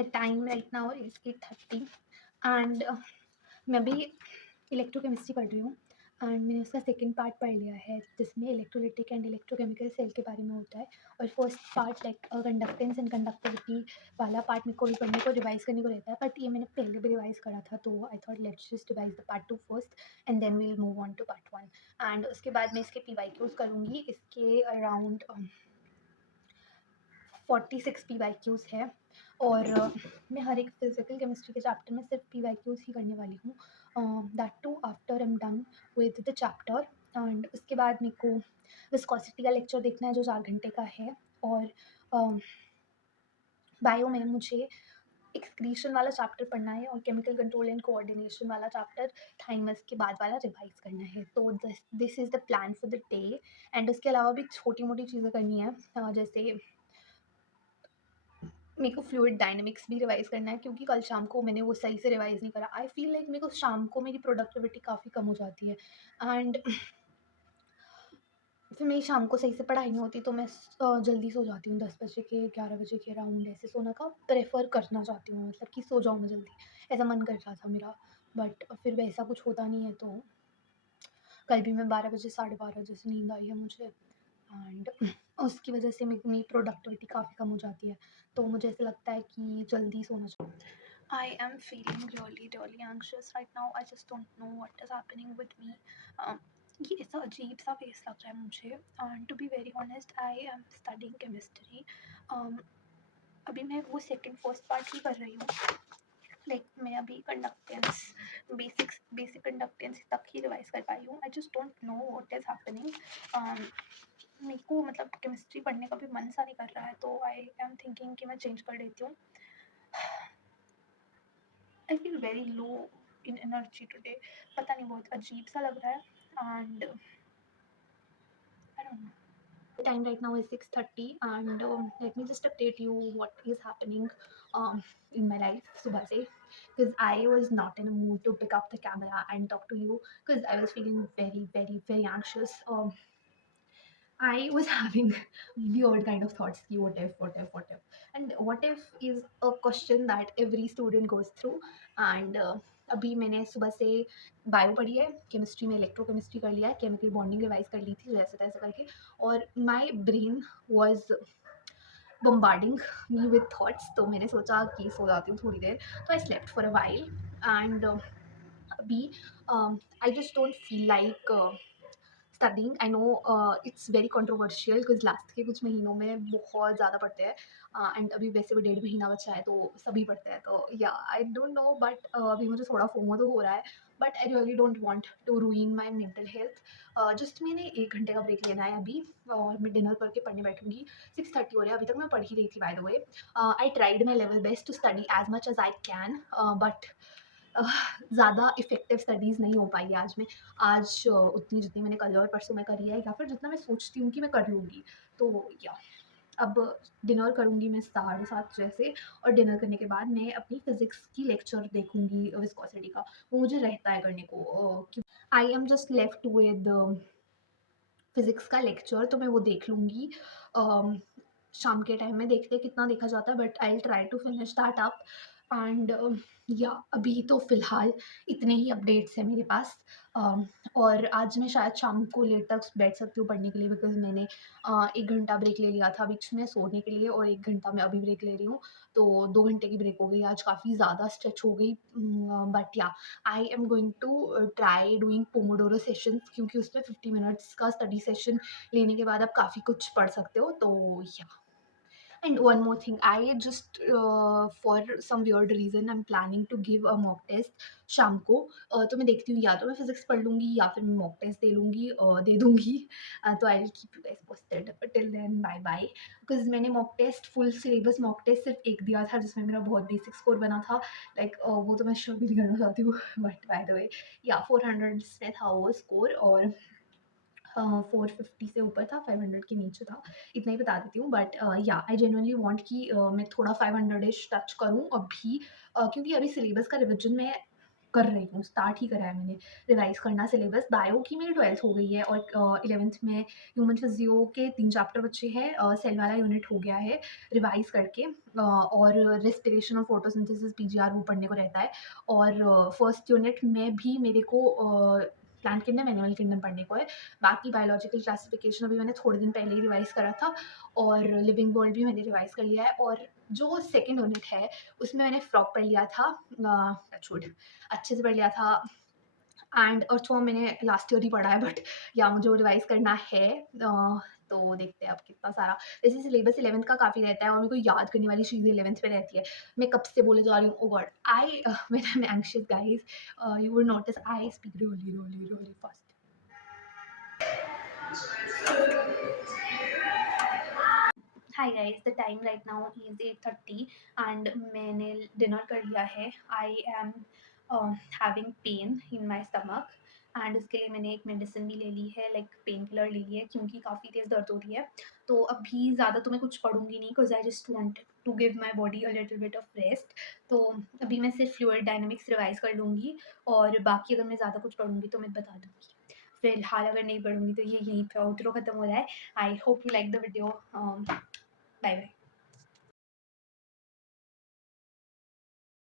The time right now is 8:30 and मैं भी electrochemistry पढ़ रही हूँ एंड मैंने उसका सेकंड पार्ट पढ़ लिया है जिसमें इलेक्ट्रोलिटिक एंड इलेक्ट्रोकेमिकल सेल के बारे में होता है। और first part like conductance and conductivity वाला पार्ट मेरे को भी पढ़ने को रिवाइज करने को रहता है, बट ये मैंने पहले भी रिवाइज करा था तो I thought let's just revise the part 2 first and then we will move on to part 1। And उसके बाद मैं इसके PYQs करूँगी। इसके अराउंड 46 PYQs है और मैं हर एक फिजिकल केमिस्ट्री के चैप्टर में सिर्फ PYQs ही करने वाली हूँ, that too after I am done with the chapter. And उसके बाद मेरे को विस्कोसिटी का लेक्चर देखना है जो 4 घंटे का है। और बायो में मुझे एक्सक्रीशन वाला चैप्टर पढ़ना है और केमिकल कंट्रोल एंड कोऑर्डिनेशन वाला चैप्टर थाइमस के बाद वाला रिवाइज करना है। तो this is the plan for the day. And उसके अलावा भी छोटी मोटी चीज़ें करनी है, जैसे मेरे को फ्लूइड डायनेमिक्स भी रिवाइज़ करना है क्योंकि कल शाम को मैंने वो सही से रिवाइज़ नहीं करा। आई फील लाइक मेरे को शाम को मेरी प्रोडक्टिविटी काफ़ी कम हो जाती है एंड फिर मेरी शाम को सही से पढ़ाई नहीं होती तो मैं जल्दी सो जाती हूँ। 10 बजे के 11 बजे के अराउंड ऐसे सोना का प्रेफर करना चाहती हूँ, मतलब कि सो जाऊँ मैं जल्दी, ऐसा मन कर रहा था मेरा। बट फिर वैसा कुछ होता नहीं है तो कल भी मैं 12 बजे 12:30 जैसे नींद आई है मुझे एंड उसकी वजह से मेरी प्रोडक्टिविटी काफ़ी कम हो जाती है। तो मुझे ऐसा लगता है कि जल्दी सोना चाहिए। I am feeling really anxious right now. I just don't know what is happening with me. ये ऐसा अजीब सा फेस लग रहा है मुझे and to be very honest I am studying chemistry. अभी मैं वो सेकंड फर्स्ट पार्ट ही कर रही हूँ। लाइक मैं अभी कंडक्टेंस बेसिक कंडक्टेंस तक ही रिवाइज कर पाई हूँ। आई just don't know what is happening. मेरे को मतलब केमिस्ट्री पढ़ने का भी मन सा नहीं कर रहा है तो आई एम थिंकिंग कि मैं चेंज कर देती हूँ। I feel very low in energy today, पता नहीं बहुत अजीब सा लग रहा है and I don't know. Time right now is 6:30 and let me just update you what is happening in my life सुबह से, because I was not in a mood to pick up the camera and talk to you because I was feeling very anxious. I was having weird kind of thoughts ki what if, and what if is a question that every student goes through and अभी मैंने सुबह से bio पढ़ी है, chemistry में electrochemistry कर लिया है, केमिकल बॉन्डिंग रिवाइज कर ली थी जैसे तैसे करके, और my brain was bombarding me with thoughts. तो मैंने सोचा कि सो जाती हूँ थोड़ी देर, तो I slept for a while and अभी I just don't feel like studying. I know it's very controversial because last के कुछ महीनों में बहुत ज़्यादा पढ़ते हैं एंड अभी वैसे भी 1.5 महीना बचा है तो सभी पढ़ते हैं, तो या आई डोंट नो बट अभी मुझे थोड़ा फोमो तो हो रहा है, but I really don't want to ruin my mental health. Just मैंने 1 घंटे का ब्रेक लेना है अभी और मैं डिनर करके पढ़ने बैठूंगी। 6:30 हो रहा है, अभी तक मैं पढ़ ही रही थी by the way. I tried my level best to study as much as I can but ज़्यादा इफ़ेक्टिव स्टडीज़ नहीं हो पाई है आज उतनी जितनी मैंने कल और परसों में करी है या फिर जितना मैं सोचती हूँ कि मैं कर लूँगी। तो या अब डिनर करूँगी मैं 7:30 जैसे, और डिनर करने के बाद मैं अपनी फ़िज़िक्स की लेक्चर देखूँगी विस्कोसिटी का, वो मुझे रहता है करने को क्यों I am just left with physics का लेक्चर, तो मैं वो देख लूँगी शाम के टाइम में, देखते हैं कितना देखा जाता है, but I will try to finish that up and yeah अभी तो फ़िलहाल इतने ही अपडेट्स हैं मेरे पास। और आज मैं शायद शाम को लेट तक बैठ सकती हूँ पढ़ने के लिए बिकॉज़ मैंने 1 घंटा ब्रेक ले लिया था बीच में सोने के लिए और 1 घंटा मैं अभी ब्रेक ले रही हूँ, तो 2 घंटे की ब्रेक हो गई आज, काफ़ी ज़्यादा स्ट्रेच हो गई। But yeah I am going to try doing pomodoro sessions क्योंकि उसमें 50 मिनट्स का स्टडी सेशन लेने के बाद आप काफ़ी कुछ पढ़ सकते हो, तो yeah and one more thing, I just for some weird reason I am planning to give a mock test शाम को। तो मैं देखती हूँ या तो मैं फिज़िक्स पढ़ लूँगी या फिर मैं मॉक टेस्ट दे दूँगी। तो I will keep you guys posted, till then bye bye. Because मैंने mock test full syllabus mock test सिर्फ एक दिया था जिसमें मेरा बहुत बेसिक स्कोर बना था, लाइक वो तो मैं श्योर भी नहीं करना चाहती हूँ बट बाय द वे या 400 में था वो स्कोर और 450 से ऊपर था, 500 के नीचे था, इतना ही बता देती हूँ। But yeah I genuinely want कि मैं थोड़ा 500 इश टच करूँ अभी, क्योंकि अभी सिलेबस का रिविजन मैं कर रही हूँ, स्टार्ट ही करा है मैंने रिवाइज़ करना सिलेबस। बायो की मेरी 12th हो गई है और 11th में ह्यूमन फिज़ियो के 3 चैप्टर बचे हैं, सेल वाला यूनिट हो गया है रिवाइज़ करके, और रेस्पिरेशन और फोटोसिंथेसिस पीजीआर वो पढ़ने को रहता है, और फर्स्ट यूनिट में भी मेरे को प्लांट किंगडम, एनिमल किंगडम पढ़ने को है। बाकी बायोलॉजिकल क्लासिफिकेशन अभी मैंने थोड़े दिन पहले ही रिवाइज़ करा था, और लिविंग वर्ल्ड भी मैंने रिवाइज़ कर लिया है, और जो सेकंड यूनिट है उसमें मैंने फ्रॉग पढ़ लिया था, टचवुड अच्छे से पढ़ लिया था, एंड अर्थवर्म मैंने लास्ट ईयर ही पढ़ा है, बट या मुझे वो रिवाइज़ करना है। तो देखते हैं अब कितना सारा, जैसे सिलेबस 11th का काफ़ी रहता है और मेरे को याद करने वाली चीज़ें 11th में रहती है। मैं कब से बोले जा रही हूँ, oh God! I when I am anxious guys, you would notice I speak really, really, really fast. Hi guys, the time right now is 8:30 and मैंने डिनर कर लिया है। I am having pain in my stomach, and उसके लिए मैंने एक medicine भी ले ली है, लाइक पेन किलर ले ली है, क्योंकि काफ़ी तेज़ दर्द हो रही है। तो अभी ज़्यादा तो मैं कुछ पढ़ूंगी नहीं, because I just want to give my body a little bit of rest. तो अभी मैं सिर्फ फ्लूइड डायनामिक्स रिवाइज कर लूँगी, और बाकी अगर मैं ज़्यादा कुछ पढ़ूंगी तो मैं बता दूँगी। फिलहाल अगर नहीं पढ़ूंगी तो ये यहीं पे आउटरो खत्म हो रहा है। I hope you like the video. Bye bye.